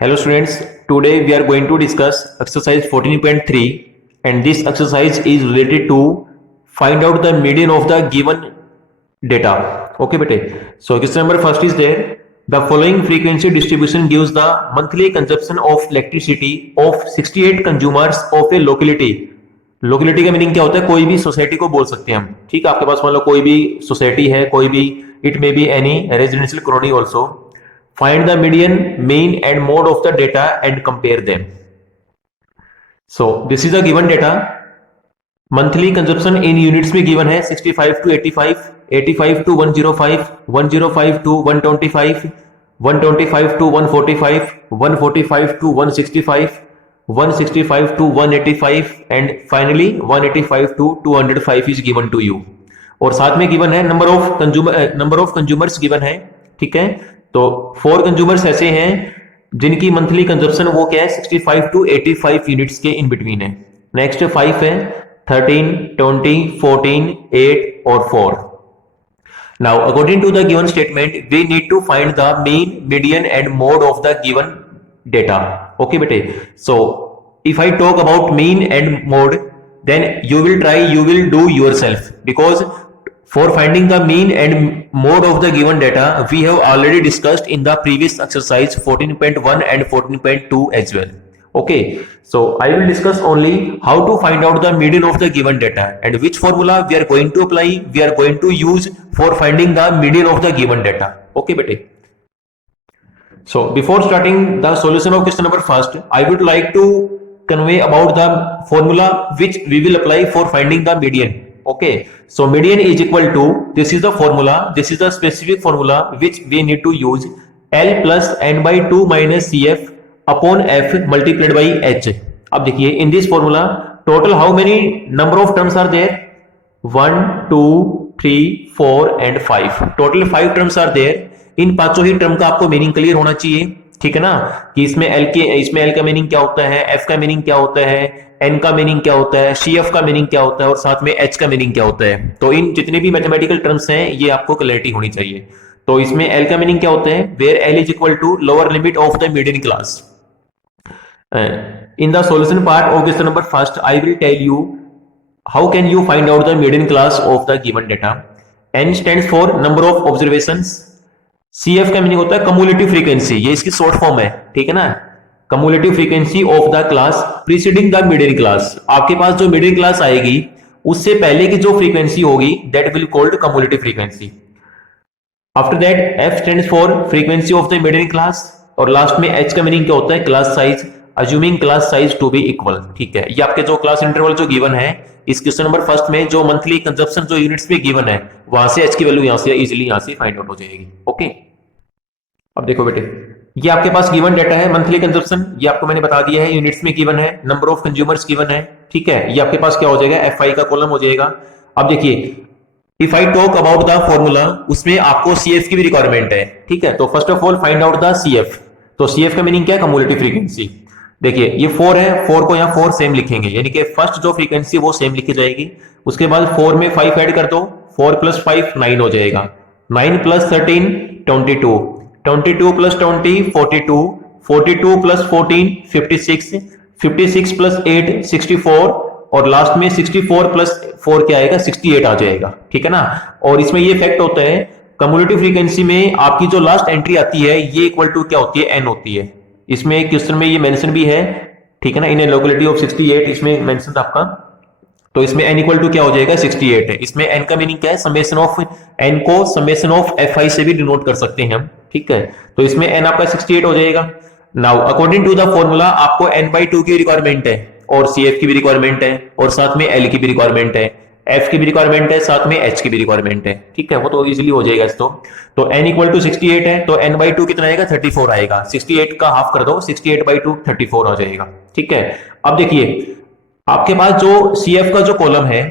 Hello students, today we are going to discuss exercise 14.3 and this exercise is related to find out the median of the given data. Okay bete. So question number first is there. The following frequency distribution gives the monthly consumption of electricity of 68 consumers of a locality. Locality का meaning क्या होता है? कोई भी society को बोल सकते हैं हम. ठीक है, आपके पास मान लो कोई भी सोसाइटी है, कोई भी, it may be any residential colony also. Find the median, mean and mode of the data and compare them. So this is the given data. Monthly consumption in units में given है 65 to 85, 85 to 105, 105 to 125, 125 to 145, 145 to 165, 165 to 185 and finally 185 to 205 is given to you. और साथ में given है number of consumers given है. ठीक है, तो 4 कंज्यूमर्स ऐसे हैं जिनकी मंथली कंजप्शन वो क्या है 65 टू 85 यूनिट्स के इन बिटवीन है. नेक्स्ट 5 है 13, 20, 14, 8 और 4. Now according to the given statement we need to find the mean, median and mode of the given data. Okay बेटे, so if I talk about mean and mode then you will do yourself because for finding the mean and mode of the given data, we have already discussed in the previous exercise 14.1 and 14.2 as well. Okay, so I will discuss only how to find out the median of the given data and which formula we are going to apply, we are going to use for finding the median of the given data. Okay, bete. So before starting the solution of question number first, I would like to convey about the formula which we will apply for finding the median. Okay, so median is equal to, this is the formula, this is the specific formula which we need to use, L plus n by 2 minus CF upon F multiplied by H. अब देखिए in this formula total how many number of terms are there? 1, 2, 3, 4 and 5. Total 5 terms are there. इन पांचों ही term का आपको meaning clear होना चाहिए. ठीक है ना, कि इसमें L का मीनिंग क्या होता है, F का मीनिंग क्या होता है, N का मीनिंग क्या होता है, CF का मीनिंग क्या होता है और साथ में H का मीनिंग क्या होता है. तो इन जितने भी मैथमेटिकल टर्म्स हैं ये आपको क्लैरिटी होनी चाहिए. तो इसमें L का मीनिंग क्या होता है, where L is equal to lower limit of the median class. In the solution part of question number first I will tell you how can you find out the median class of the given data. N stands for number of observations. CF का meaning होता है cumulative frequency, ये इसकी short form है. ठीक है ना, cumulative frequency of the class preceding the median class. आपके पास जो मीडियन क्लास आएगी उससे पहले की जो फ्रीक्वेंसी होगी that will called cumulative frequency. After that F stands for frequency of the median class और लास्ट में H का मीनिंग क्या होता है, class size, assuming class size to be equal. ठीक है, ये आपके जो क्लास इंटरवल जो गिवन है इस क्वेश्चन नंबर फर्स्ट में जो मंथली कंजप्शन जो यूनिट्स में गिवन है वहां से H की वैल्यू यहां से इजीली यहां से फाइंड आउट हो जाएगी. ओके, अब देखो बेटे, ये आपके पास गिवन डेटा है मंथली कंजप्शन, ये आपको मैंने बता दिया है, यूनिट्स में गिवन है, नंबर ऑफ कंज्यूमर्स गिवन है. ठीक है, ये आपके पास क्या हो जाएगा, FI का कॉलम हो जाएगा. अब देखिए if I talk about the formula उसमें आपको CF की भी रिक्वायरमेंट है. ठीक है, तो first of all find out the CF. तो CF का मीनिंग क्या है, कम्युलेटिव फ्रीक्वेंसी. देखिए ये 4 है, 4 को यहाँ 4 सेम लिखेंगे, यानी कि फर्स्ट जो फ्रीक्वेंसी वो सेम लिखी जाएगी. उसके बाद 4 में 5 ऐड कर दो, 4 प्लस 5 9 हो जाएगा, 9 प्लस 13 22, 22 प्लस 20 42, 42 प्लस 14 56, 56 प्लस 8 64 और लास्ट में 64 प्लस 4 क्या आएगा, 68 आ जाएगा. ठीक है ना, और इसमें ये इफेक्ट होता है कम्युलेटिव फ्रीक्वेंसी में आपकी जो लास्ट एंट्री आती है ये इक्वल टू क्या होती है, N होती है. इसमें क्वेश्चन में ये मेंशन भी है. ठीक है ना, इन ए लोकेलिटी ऑफ 68 इसमें मेंशन था आपका. तो इसमें n इक्वल टू क्या हो जाएगा, 68 है. इसमें n का मीनिंग क्या है, समेशन ऑफ n को समेशन ऑफ fi से भी डिनोट कर सकते हैं हम. ठीक है, तो इसमें n आपका 68 हो जाएगा. Now according to the formula आपको n by 2 की रिक्वायरमेंट है और CF की भी रिक्वायरमेंट है और साथ में L की भी रिक्वायरमेंट है, F की भी रिक्वायरमेंट है, साथ में H की भी रिक्वायरमेंट है. ठीक है, वो तो इजीली हो जाएगा इसको. तो n इक्वल टू 68 है तो n by 2 कितना आएगा, 34 आएगा. 68 का हाफ कर दो, 68 by 2 34 आ जाएगा. ठीक है, अब देखिए आपके पास जो CF का जो कॉलम है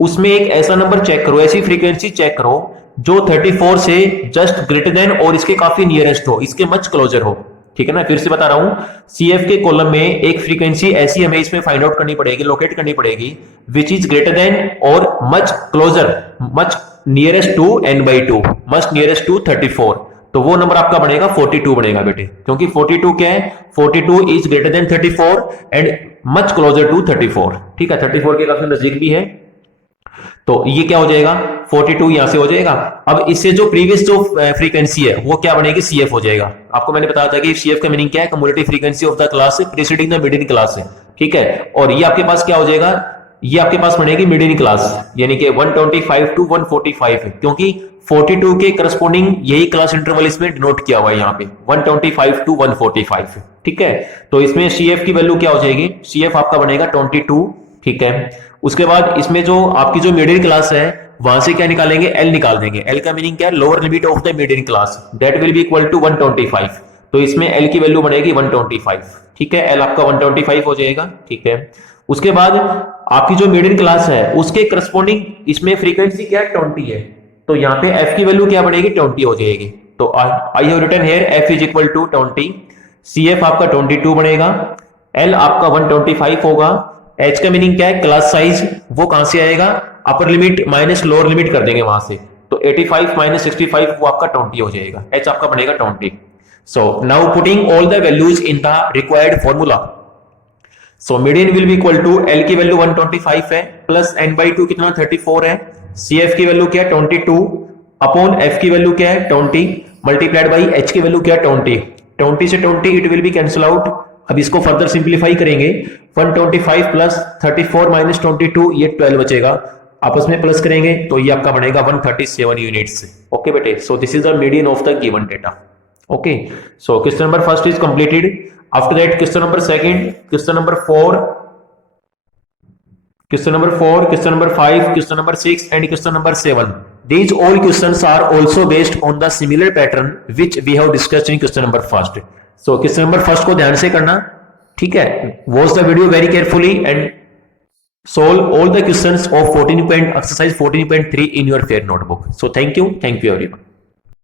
उसमें एक ऐसा नंबर चेक करो, ऐसी फ्रीक्वेंसी चेक करो जो 34 से जस्ट ग्रेटर देन और इसके काफी नियरेस्ट हो, इसके मच क्लोजर हो. ठीक है ना, फिर से बता रहा हूं, CF के कॉलम में एक फ्रीक्वेंसी ऐसी हमें इसमें फाइंड आउट करनी पड़ेगी, लोकेट करनी पड़ेगी विच इज ग्रेटर देन और much closer, much nearest to n by 2, much nearest to 34. तो वो नंबर आपका बनेगा 42 बनेगा बेटे, क्योंकि 42 क्या है, 42 is greater than 34 and much closer to 34। ठीक है, 34 के काफी नजदीक भी है, तो ये क्या हो जाएगा 42 यहां से हो जाएगा। अब इससे जो प्रीवियस जो फ्रीक्वेंसी है वो क्या बनेगी, CF हो जाएगा। आपको मैंने बताया था कि CF का मीनिंग क्या है, cumulative frequency of the class preceding the mid in class है। ठीक है, और ये आपके पास क्या हो जाएगा, ये आपके पास बनेगी मिड इन क्लास, यानी कि 125 टू 145 है, क्योंकि 42 के करस्पॉन्डिंग यही क्लास इंटरवल इसमें डिनोट किया हुआ है यहाँ पे 125 टू 145। ठीक है, तो इसमें CF की वैल्यू क्या हो जाएगी, CF आपका बनेगा 22। ठीक है, उसके बाद इसमें जो आपकी जो मिडिल क्लास है वहां से क्या निकालेंगे, L निकाल देंगे। L का मीनिंग क्या है, lower limit of the middle class, that will be equal to 125। तो इसमें L की वैल्यू बनेगी 125। ठीक है, L आपका 125 हो जाएगा। ठीक है, उसके बाद आपकी जो मिडिल क्लास है उसके करस्पॉन्डिंग इसमें फ्रीक्वेंसी क्या है, 20 है, तो यहाँ पे F की वैल्यू क्या बनेगी, 20 हो जाएगी। तो I have written here F is equal to 20, CF आपका 22 बनेगा, L आपका 125 होगा। H का मीनिंग क्या है, क्लास साइज, वो कहां से आएगा, upper limit minus lower limit कर देंगे वहां से, तो 85 माइनस 65 वो आपका 20 हो जाएगा, H आपका बनेगा 20। So now putting all the values in the required formula, so median will be equal to L की वैल्यू 125 है प्लस n/2 कितना 34 है, CF की वैल्यू क्या है 22 अपॉन F की वैल्यू क्या है 20 मल्टीप्लाइड बाई H की वैल्यू क्या है 20 से 20 it will be cancel out. अब इसको फर्दर सिंप्लीफाई करेंगे, 125 प्लस 34 माइनस 22 ये 12 बचेगा, आपस में प्लस करेंगे तो ये आपका बनेगा 137 यूनिट्स। ओके बेटे, so this is the median of the given data. Okay, so question number first is completed. After that question number second, question number 4, question number 4, question number 5, question number 6 and question number 7. These all questions are also based on the similar pattern which we have discussed in question number first. So question number first को ध्यान से करना, ठीक है, watch the video very carefully and solve all the questions of 14 point exercise 14.3 in your fair notebook. So thank you everyone.